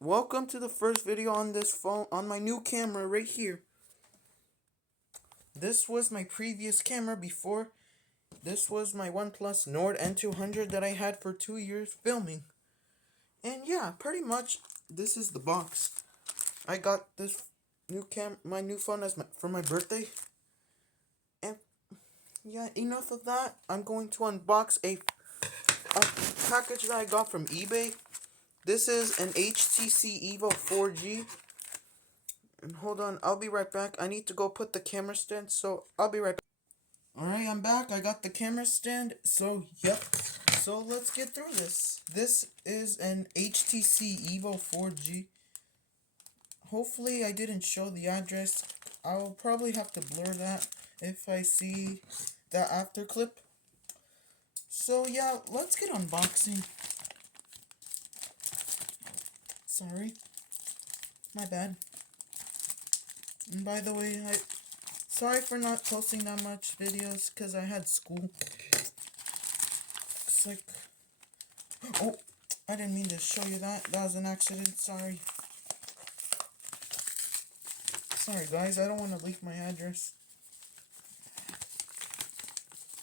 welcome to the first video on this phone, on my new camera right here. This was my previous camera before. This was my OnePlus Nord N200 that I had for 2 years filming. And yeah, pretty much this is the box. I got this my new phone for my birthday. And yeah, enough of that. I'm going to unbox a package that I got from eBay. This is an HTC Evo 4G. And hold on, I'll be right back. I need to go put the camera stand, so I'll be right back. Alright, I'm back. I got the camera stand, so yep. So let's get through this. This is an HTC Evo 4G. Hopefully I didn't show the address. I'll probably have to blur that if I see that after clip. So yeah, let's get unboxing. Sorry. My bad. And by the way, sorry for not posting that much videos because I had school. Looks like... Oh, I didn't mean to show you that. That was an accident. Sorry. Sorry, guys. I don't want to leak my address.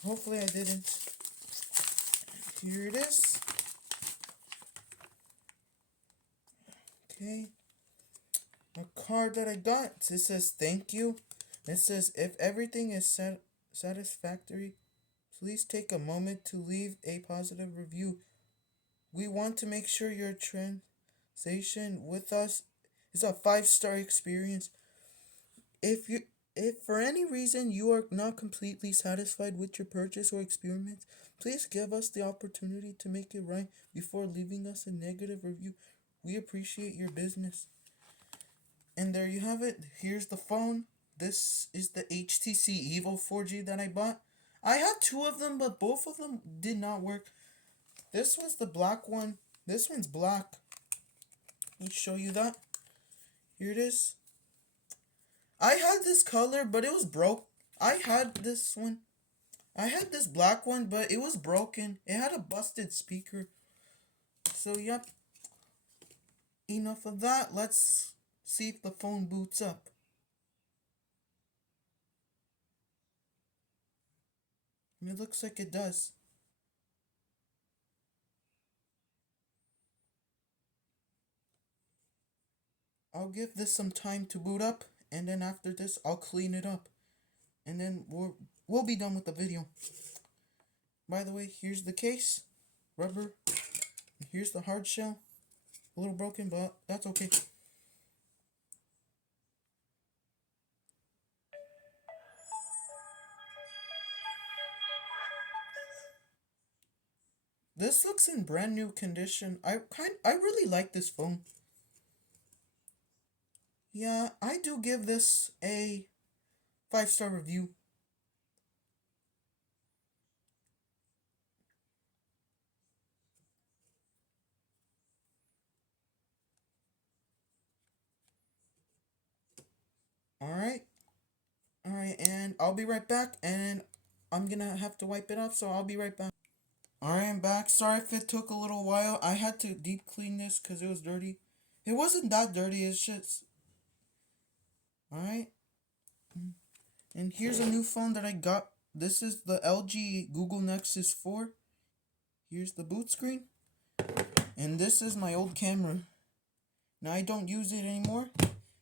Hopefully I didn't. Here it is. Okay. A card that I got. It says thank you. It says if everything is satisfactory, please take a moment to leave a positive review. We want to make sure your transaction with us is a 5-star experience. If for any reason you are not completely satisfied with your purchase or experience, please give us the opportunity to make it right before leaving us a negative review. We appreciate your business. And there you have it. Here's the phone. This is the HTC Evo 4G that I bought. I had 2 of them, but both of them did not work. This was the black one. This one's black. Let me show you that. Here it is. I had this color, but it was broke. I had this one. I had this black one, but it was broken. It had a busted speaker. So, yep. Enough of that. Let's see if the phone boots up. It looks like it does. I'll give this some time to boot up, and then after this, I'll clean it up. And then we'll be done with the video. By the way, here's the case. Rubber. Here's the hard shell. A little broken, but that's okay. This looks in brand new condition. I really like this phone. Yeah, I do give this a 5-star review. Alright, and I'll be right back, and I'm gonna have to wipe it off, so I'll be right back. Alright, I'm back. Sorry if it took a little while. I had to deep clean this because it was dirty. It wasn't that dirty, it's just... Alright. And here's a new phone that I got. This is the LG Google Nexus 4. Here's the boot screen. And this is my old camera. Now I don't use it anymore.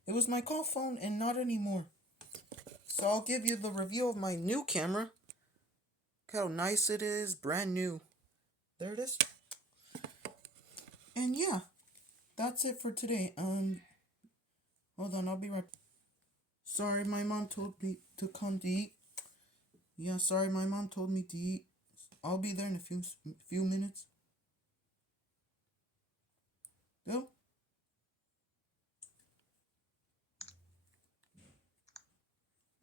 It was my call phone and not anymore. So I'll give you the review of my new camera. Look how nice it is, brand new. There it is. And yeah, that's it for today. Hold on, I'll be right back. Sorry, my mom told me to come to eat. Yeah, sorry, my mom told me to eat. I'll be there in a few minutes. Go.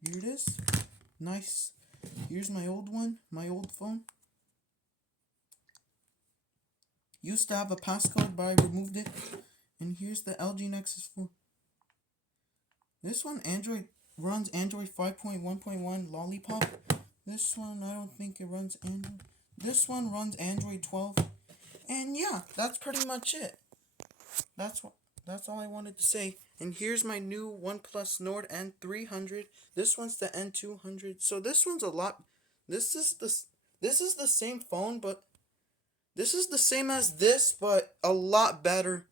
Here it is. Nice. Here's my old one, my old phone. Used to have a passcode, but I removed it. And here's the LG Nexus 4. This one runs Android 5.1.1 Lollipop. This one, I don't think it runs Android. This one runs Android 12. And yeah, that's pretty much it. That's what that's all I wanted to say. And here's my new OnePlus Nord N300. This one's the N200. So this one's a lot. This is the this is the same phone, but this is the same as this, but a lot better.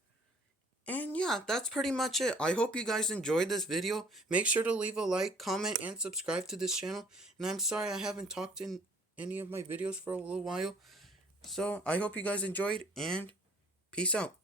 And yeah, that's pretty much it. I hope you guys enjoyed this video. Make sure to leave a like, comment, and subscribe to this channel. And I'm sorry I haven't talked in any of my videos for a little while. So I hope you guys enjoyed, and peace out.